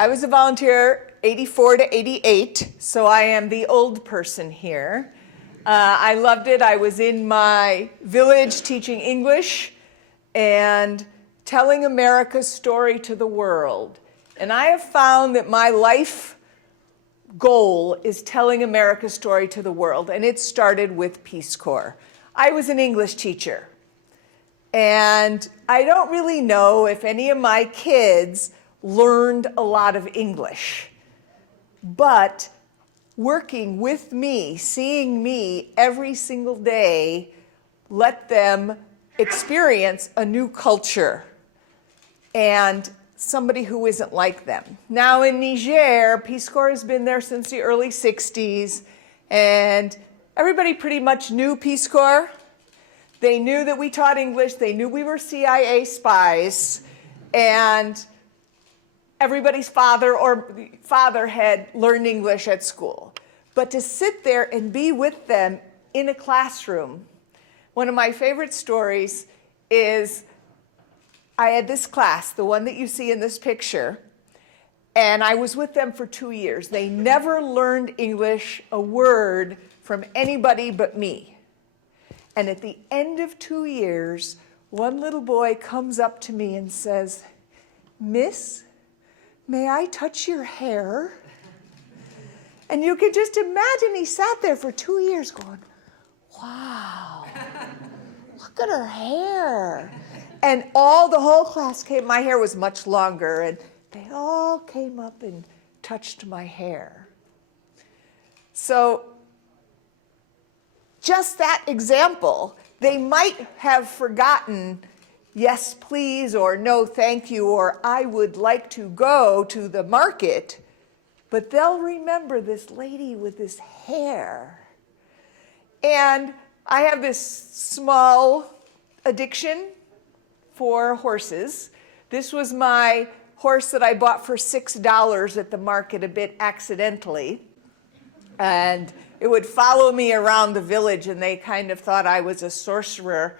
I was a volunteer 84 to 88, so I am the old person here. I loved it. I was in my village teaching English and telling America's story to the world. And I have found that my life goal is telling America's story to the world, and it started with Peace Corps. I was an English teacher, and I don't really know if any of my kids learned a lot of English, but working with me, seeing me every single day, let them experience a new culture and somebody who isn't like them. Now in Niger, Peace Corps has been there since the early 60s, and everybody pretty much knew Peace Corps. They knew that we taught English, they knew we were CIA spies, and everybody's father had learned English at school. But to sit there and be with them in a classroom, one of my favorite stories is I had this class, the one that you see in this picture, and I was with them for 2 years. They never learned English, a word, from anybody but me. And at the end of 2 years, one little boy comes up to me and says, "Miss, may I touch your hair?" And you can just imagine he sat there for 2 years going, "Wow, look at her hair." And the whole class came, my hair was much longer, and they all came up and touched my hair. So just that example, they might have forgotten yes, please, or no, thank you, or I would like to go to the market, but they'll remember this lady with this hair. And I have this small addiction for horses. This was my horse that I bought for $6 at the market a bit accidentally. And it would follow me around the village, and they kind of thought I was a sorcerer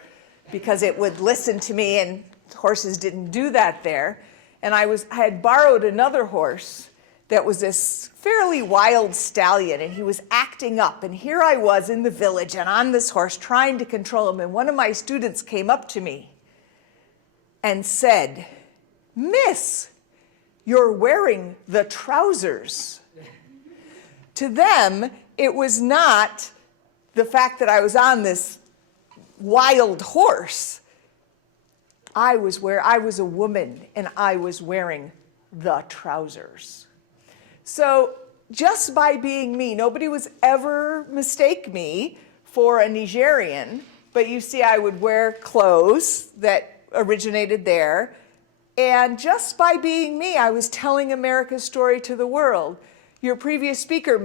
because it would listen to me, and horses didn't do that there. And I had borrowed another horse that was this fairly wild stallion, and he was acting up. And here I was in the village and on this horse trying to control him. And one of my students came up to me and said, "Miss, you're wearing the trousers." To them, it was not the fact that I was on this wild horse. I was a woman, and I was wearing the trousers. So just by being me, nobody was ever mistake me for a Nigerian, but you see I would wear clothes that originated there, and just by being me, I was telling America's story to the world. Your previous speaker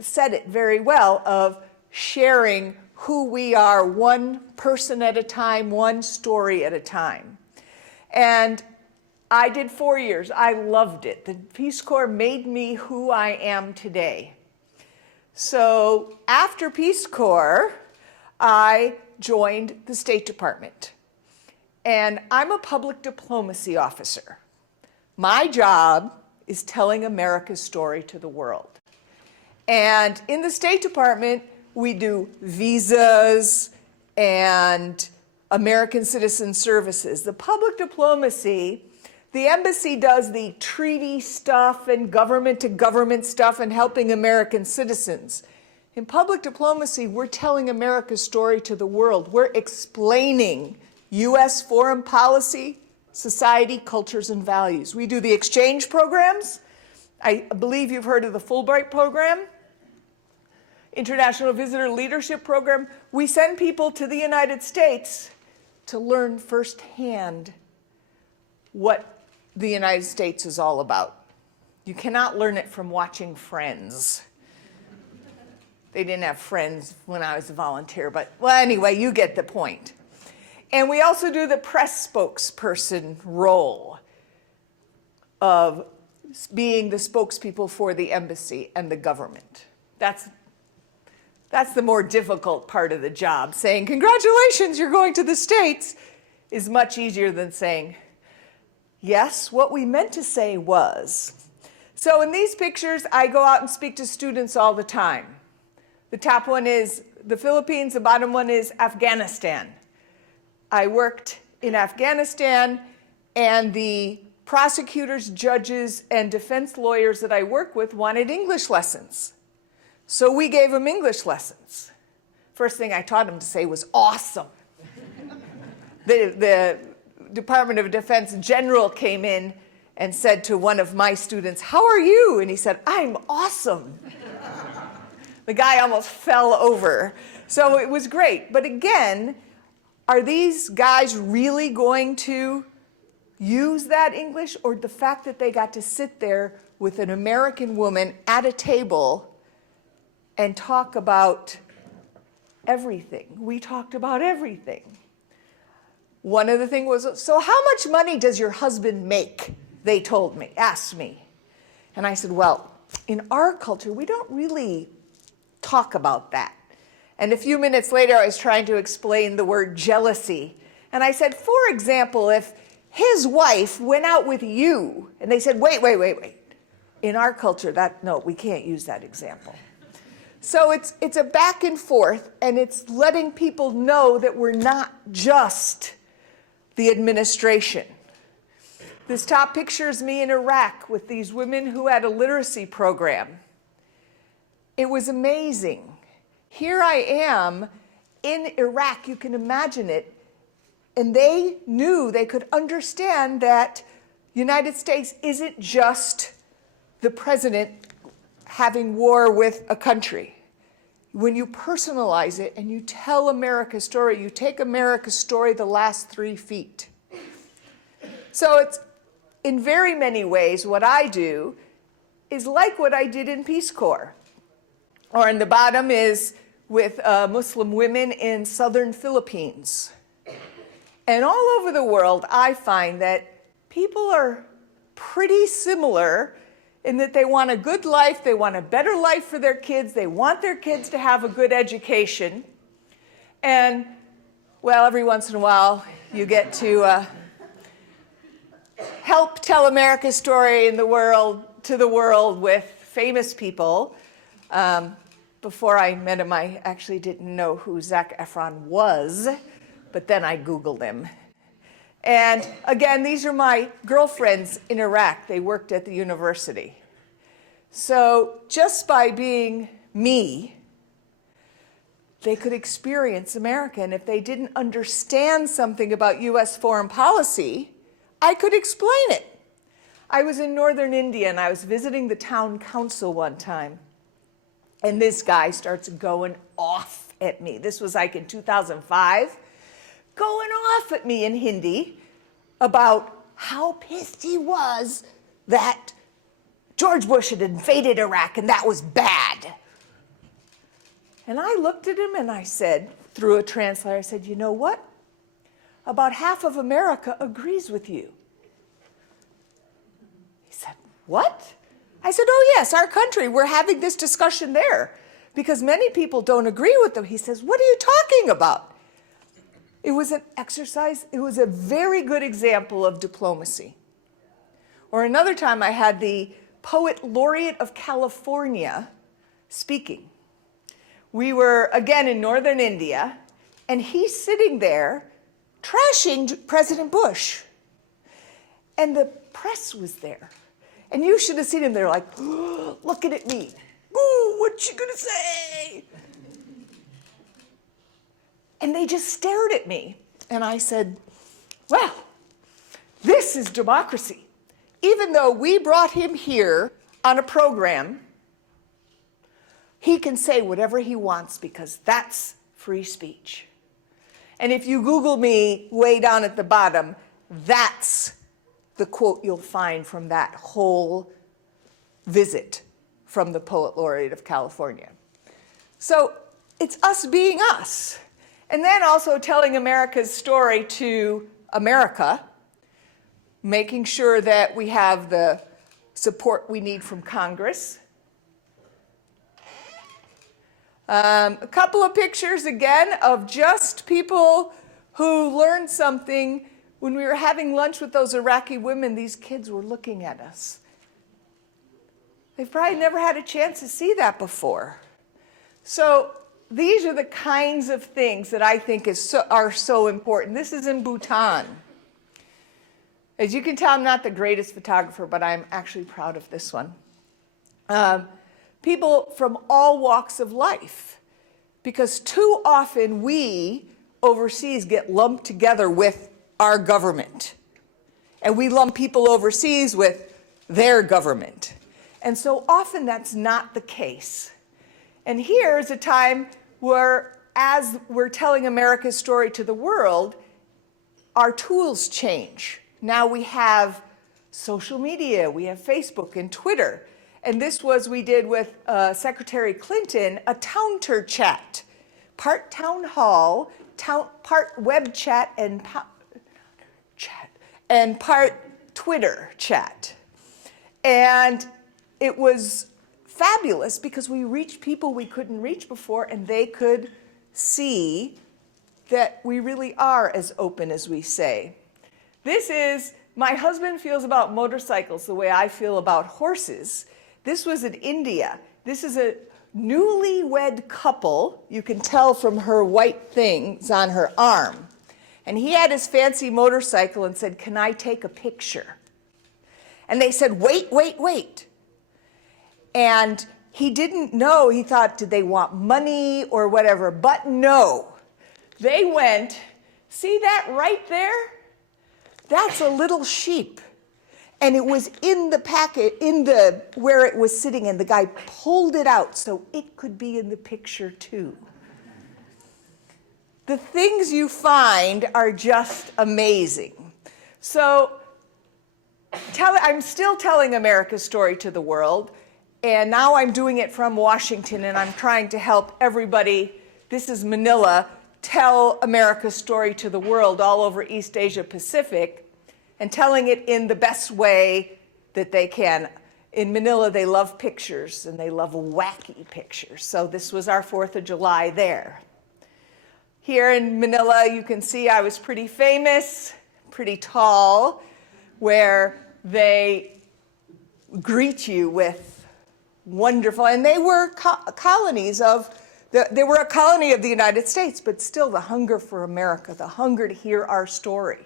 said it very well, of sharing who we are, one person at a time, one story at a time. And I did 4 years. I loved it. The Peace Corps made me who I am today. So after Peace Corps, I joined the State Department. And I'm a public diplomacy officer. My job is telling America's story to the world. And in the State Department, we do visas and American citizen services. The public diplomacy, the embassy does the treaty stuff and government-to-government stuff and helping American citizens. In public diplomacy, we're telling America's story to the world. We're explaining U.S. foreign policy, society, cultures, and values. We do the exchange programs. I believe you've heard of the Fulbright program, International Visitor Leadership Program. We send people to the United States to learn firsthand what the United States is all about. You cannot learn it from watching Friends. They didn't have Friends when I was a volunteer, but well, anyway, you get the point. And we also do the press spokesperson role of being the spokespeople for the embassy and the government. That's the more difficult part of the job. Saying, "Congratulations, you're going to the States," is much easier than saying, Yes, what we meant to say was. So in these pictures, I go out and speak to students all the time. The top one is the Philippines, the bottom one is Afghanistan. I worked in Afghanistan, and the prosecutors, judges, and defense lawyers that I work with wanted English lessons. So we gave them English lessons. First thing I taught them to say was awesome. The Department of Defense general came in and said to one of my students, "How are you?" And he said, "I'm awesome." The guy almost fell over. So it was great. But again, are these guys really going to use that English, or the fact that they got to sit there with an American woman at a table and talk about everything? We talked about everything. One of the things was, "So how much money does your husband make?" They told me, asked me. And I said, "Well, in our culture, we don't really talk about that." And a few minutes later, I was trying to explain the word jealousy. And I said, "For example, if his wife went out with you," and they said, wait. In our culture, no, we can't use that example. So it's a back and forth, and it's letting people know that we're not just the administration. This top picture is me in Iraq with these women who had a literacy program. It was amazing. Here I am in Iraq, you can imagine it, and they knew, they could understand that United States isn't just the president having war with a country. When you personalize it and you tell America's story, you take America's story the last 3 feet. So it's, in very many ways, what I do is like what I did in Peace Corps. Or in the bottom is with Muslim women in southern Philippines. And all over the world, I find that people are pretty similar in that they want a good life, they want a better life for their kids, they want their kids to have a good education. And, well, every once in a while, you get to help tell America's story in the world, to the world with famous people. Before I met him, I actually didn't know who Zac Efron was, but then I Googled him. And again, these are my girlfriends in Iraq. They worked at the university. So just by being me, they could experience America. And if they didn't understand something about US foreign policy, I could explain it. I was in northern India and I was visiting the town council one time. And this guy starts going off at me. This was like in 2005. Going off at me in Hindi about how pissed he was that George Bush had invaded Iraq and that was bad. And I looked at him and I said, through a translator, I said, "You know what? About half of America agrees with you." He said, "What?" I said, "Oh yes, our country, we're having this discussion there because many people don't agree with them." He says, "What are you talking about?" It was an exercise, it was a very good example of diplomacy. Or another time I had the Poet Laureate of California speaking. We were, again, in northern India, and he's sitting there trashing President Bush. And the press was there. And you should have seen him. They're like, "Oh, looking at me. Ooh, what you gonna say?" And they just stared at me. And I said, "Well, this is democracy. Even though we brought him here on a program, he can say whatever he wants because that's free speech." And if you Google me way down at the bottom, that's the quote you'll find from that whole visit from the Poet Laureate of California. So it's us being us. And then also telling America's story to America, making sure that we have the support we need from Congress. A couple of pictures again of just people who learned something When we were having lunch with those Iraqi women, these kids were looking at us. They've probably never had a chance to see that before. So these are the kinds of things that I think are so important. This is in Bhutan. As you can tell, I'm not the greatest photographer, but I'm actually proud of this one. People from all walks of life, because too often we overseas get lumped together with our government, and we lump people overseas with their government. And so often that's not the case. And here's a time where, as we're telling America's story to the world, our tools change. Now we have social media, we have Facebook and Twitter. And this was, we did with Secretary Clinton, a counter chat, part town hall, part web chat, and part Twitter chat. And it was fabulous because we reached people we couldn't reach before, and they could see that we really are as open as we say. This is, my husband feels about motorcycles the way I feel about horses. This was in India. This is a newlywed couple. You can tell from her white things on her arm. And he had his fancy motorcycle and said, "Can I take a picture?" And they said, "Wait, wait, wait." And he didn't know. He thought, did they want money or whatever? But no. They went, see that right there? That's a little sheep. And it was in the packet, where it was sitting, and the guy pulled it out so it could be in the picture too. The things you find are just amazing. So I'm still telling America's story to the world, and now I'm doing it from Washington, and I'm trying to help everybody, this is Manila, tell America's story to the world all over East Asia Pacific, and telling it in the best way that they can. In Manila, they love pictures, and they love wacky pictures. So this was our 4th of July there. Here in Manila, you can see I was pretty famous, pretty tall, where they greet you with wonderful, and they were colonies of, they were a colony of the United States, but still the hunger for America, the hunger to hear our story.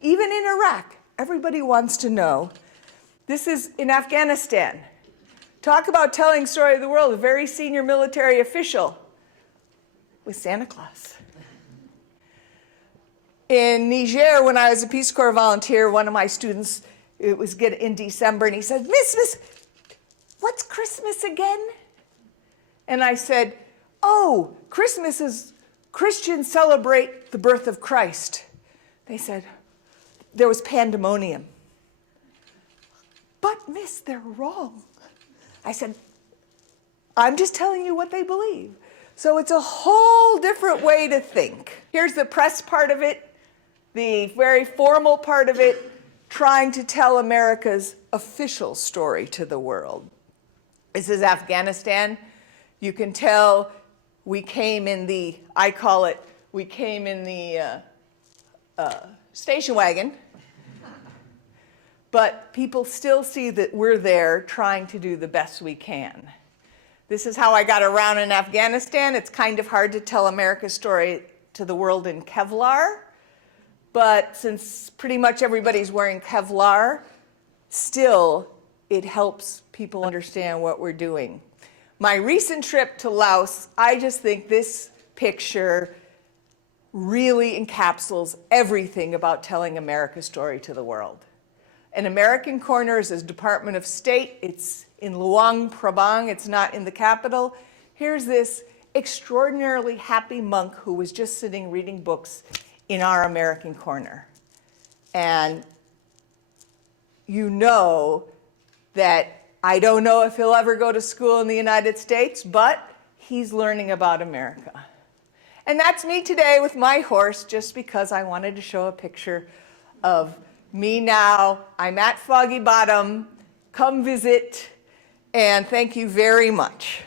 Even in Iraq, everybody wants to know. This is in Afghanistan. Talk about telling story of the world, a very senior military official with Santa Claus. In Niger, when I was a Peace Corps volunteer, one of my students, it was in December, and he said, Miss, what's Christmas again? And I said, oh, Christmas is Christians celebrate the birth of Christ. They said, there was pandemonium. But miss, they're wrong. I said, I'm just telling you what they believe. So it's a whole different way to think. Here's the press part of it, the very formal part of it, trying to tell America's official story to the world. This is Afghanistan. You can tell we came in the, I call it, we came in the station wagon. But people still see that we're there trying to do the best we can. This is how I got around in Afghanistan. It's kind of hard to tell America's story to the world in Kevlar. But since pretty much everybody's wearing Kevlar, still it helps people understand what we're doing. My recent trip to Laos, I just think this picture really encapsulates everything about telling America's story to the world. An American Corner is a Department of State. It's in Luang Prabang. It's not in the capital. Here's this extraordinarily happy monk who was just sitting reading books in our American Corner. And you know that I don't know if he'll ever go to school in the United States, but he's learning about America. And that's me today with my horse, just because I wanted to show a picture of me now. I'm at Foggy Bottom. Come visit, and thank you very much.